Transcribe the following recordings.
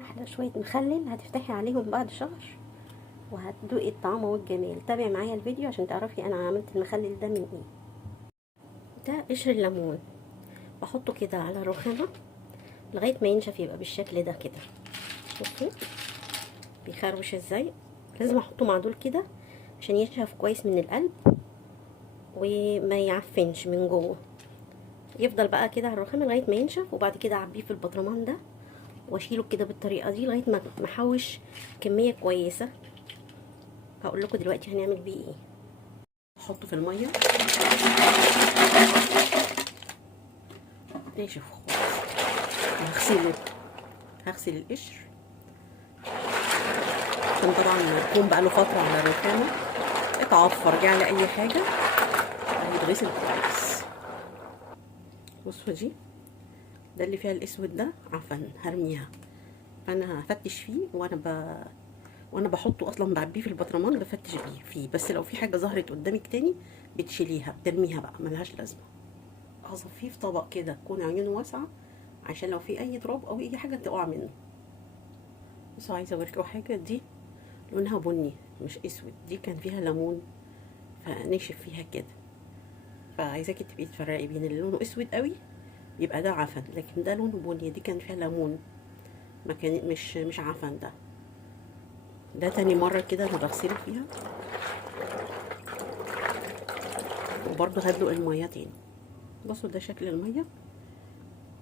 احلى شويه مخلل هتفتحي عليهم بعد شهر وهتدوقي الطعم والجمال. تابعي معايا الفيديو عشان تعرفي انا عملت المخلل ده من ايه. ده قشر الليمون، بحطه كده على الرخامه لغايه ما ينشف، يبقى بالشكل ده كده. بصوا بيخروش ازاي. لازم احطه مع دول كده عشان ينشف كويس من القلب وما يعفنش من جوه. يفضل بقى كده على الرخامه لغايه ما ينشف، وبعد كده اعبيه في البطرمان ده واشيله كده بالطريقه دي لغايه ما احوش كميه كويسه. هقول لكم دلوقتي هنعمل بيه ايه. احطه في الميه ناشف خالص، هغسل القشر عشان طبعا يكون بقى له فتره على الرخامه، اتعفر جه على اي حاجه هيتغسل كويس. بصوا دي، ده اللي فيها الاسود ده عفن هرميها، فانا هفتش فيه وانا بحطه اصلا بعبيه في البطرمان بفتش بيه فيه، بس لو في حاجه ظهرت قدامك تاني بتشيليها بترميها بقى ملهاش لازمه. هصفيه في طبق كده تكون عيونه واسعه عشان لو في اي تراب او اي حاجه تقع منه. بس عايزه اوريكم حاجه، دي لونها بني مش اسود، دي كان فيها ليمون فنشف فيها كده، فعايزاكي تبقي تفرقي بين اللي لونه اسود قوي يبقى ده عفن، لكن ده لونه بني دي كان فيها ليمون ما كان مش عفن. ده تاني مره كده انا بغسله فيها، وبرضه هدلق الميه تاني. بصوا ده شكل الميه،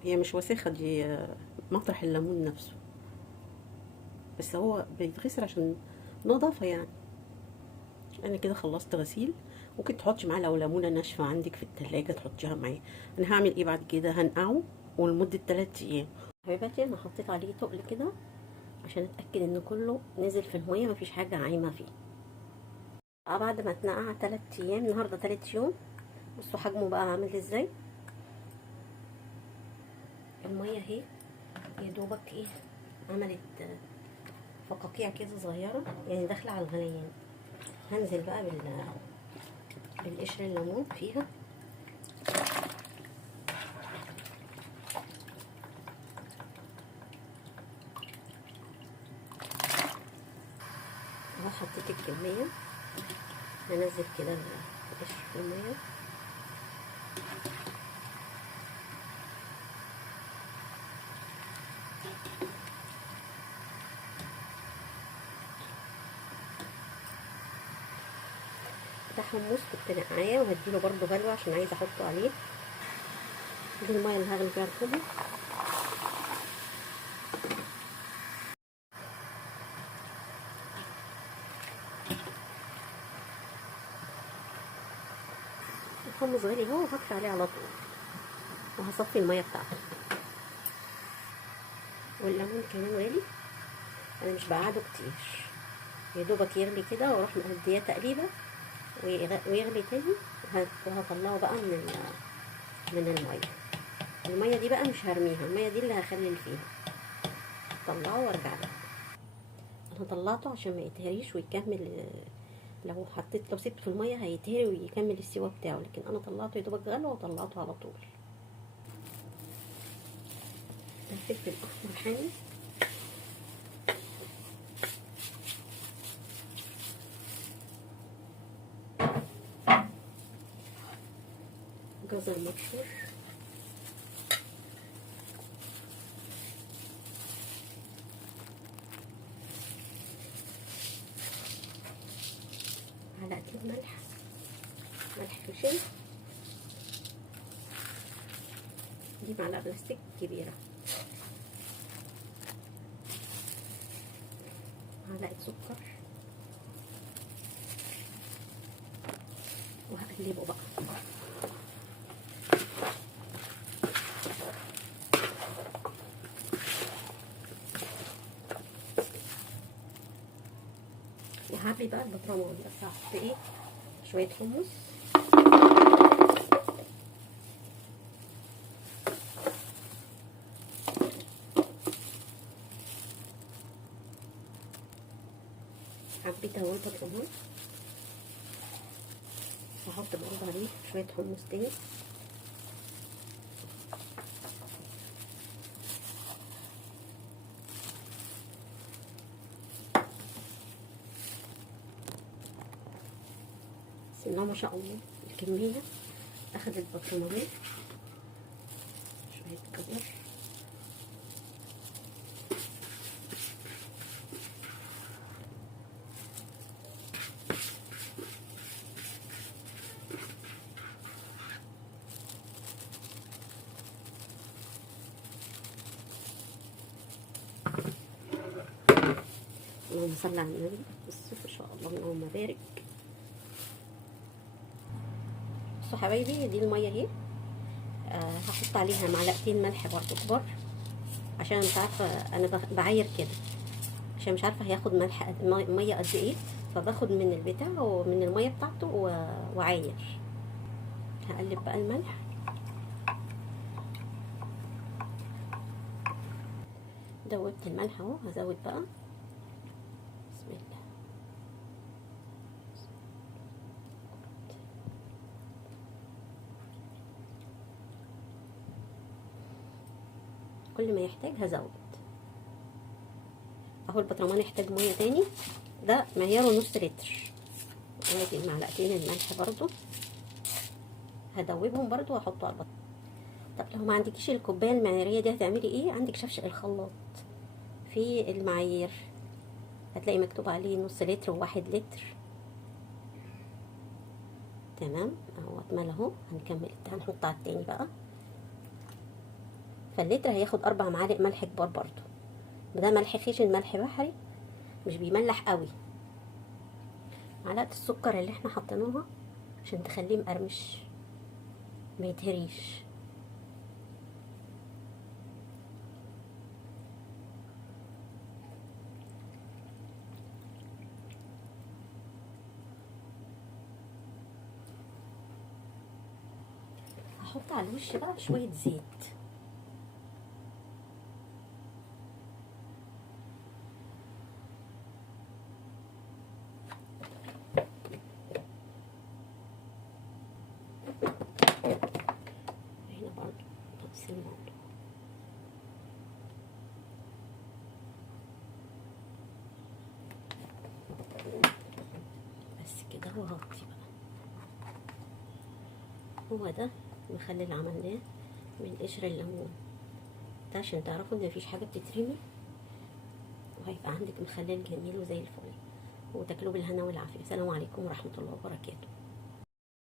هي مش وسخه دي مطرح الليمون نفسه، بس هو بيتغسل عشان نظافه يعني. انا كده خلصت غسيل. ممكن تحطي معاه لو ليمونه ناشفه عندك في التلاجة تحطيها معاه. انا هعمل ايه بعد كده؟ هنقعه ولمده 3 ايام. حبيباتي انا حطيت عليه تقل كده عشان اتاكد ان كله نزل في الميه مفيش حاجه عايمه فيه. بعد ما اتنقع 3 ايام، النهارده 3 يوم، بصوا حجمه بقى عامل ازاي. الميه اهي يا دوبك ايه عملت فقاقيع كده صغيره، يعني داخله على الغليان. هنزل بقى بالقشر الليمون فيها، اهو حطيت الكميه. هنزل كده القشر في الميه، ده حمص كنت نقعاه وهديله برده غلوه عشان عايزه احطه عليه. دي الميه اللي هغلي فيها الحمص. الحمص غلي اهو، وهطفي عليه على طول وهصفي الميه بتاعته. والليمون كمان غلي، انا مش بقعده كتير، يا دوبك يغلي كده واروح مهديه تقريبا ويغلي تاني، وهطلعه بقى من الميه دي بقى مش هرميها، الميه دي اللي هخلل فيها. طلعه وارجع له. انا طلعته عشان ما يتهريش ويكمل، لو سبته في الميه هيتهري ويكمل السوا بتاعه، لكن انا طلعته يا دوبك غلوه وطلعته على طول. الفلفل الاحمر حامي، جزر مبشور، معلقتين ملح فلفل، دي معلقه بلاستيك كبيره، معلقه سكر، وهقلبه بقى. وهعبي بقى البطرمان، بس هحط ايه شويه حمص حبيت اهو البطرمان، وهحط برضه عليه شويه حمص تاني، بسم الله ما شاء الله. الكمية اخدت برطمانين. شوية كبر. اللهم صل على النبي. بصوا ما شاء الله، اللهم بارك. بصوا حبايبي، دي الميه اهي. هحط عليها معلقتين ملح برضو كبار، عشان مش عارفه انا بعاير كده، عشان مش عارفه هياخد ملح ميه قد ايه، فباخد من البتاع ومن الميه بتاعته وعاير. هقلب بقى الملح. دوبت الملح اهو، هزود بقى. بسم الله. كل ما يحتاج هزود اهو. البطرمان يحتاج ميه تاني، ده معياره نص لتر. وادي معلقتين الملح برضو هدوبهم برضو واحطه على البطرمان. طب لو ما عندكيش الكوبايه المعياريه دي هتعملي ايه؟ عندك شفشق الخلاط في المعايير، هتلاقي مكتوب عليه نص لتر وواحد لتر. تمام اهو اتملى اهو. هنكمل هنحط على التاني بقى. فاللتر هياخد 4 معالق ملح كبار برضو. ده ملح خشن، ملح بحري، مش بيملح قوي. معلقه السكر اللي احنا حطيناها عشان تخليه مقرمش ما يتهريش. هحط على الوش بقى شويه زيت. هنا برضو نفس الموضوع. بس كده وغطي بقى. هو ده المخلل اللي عملناه من قشر الليمون ده، عشان تعرفوا ان مفيش حاجه بتترمي، وهيبقى عندك مخلل جميل وزي الفل، وتاكلوه بالهنا والعافيه. السلام عليكم ورحمه الله وبركاته.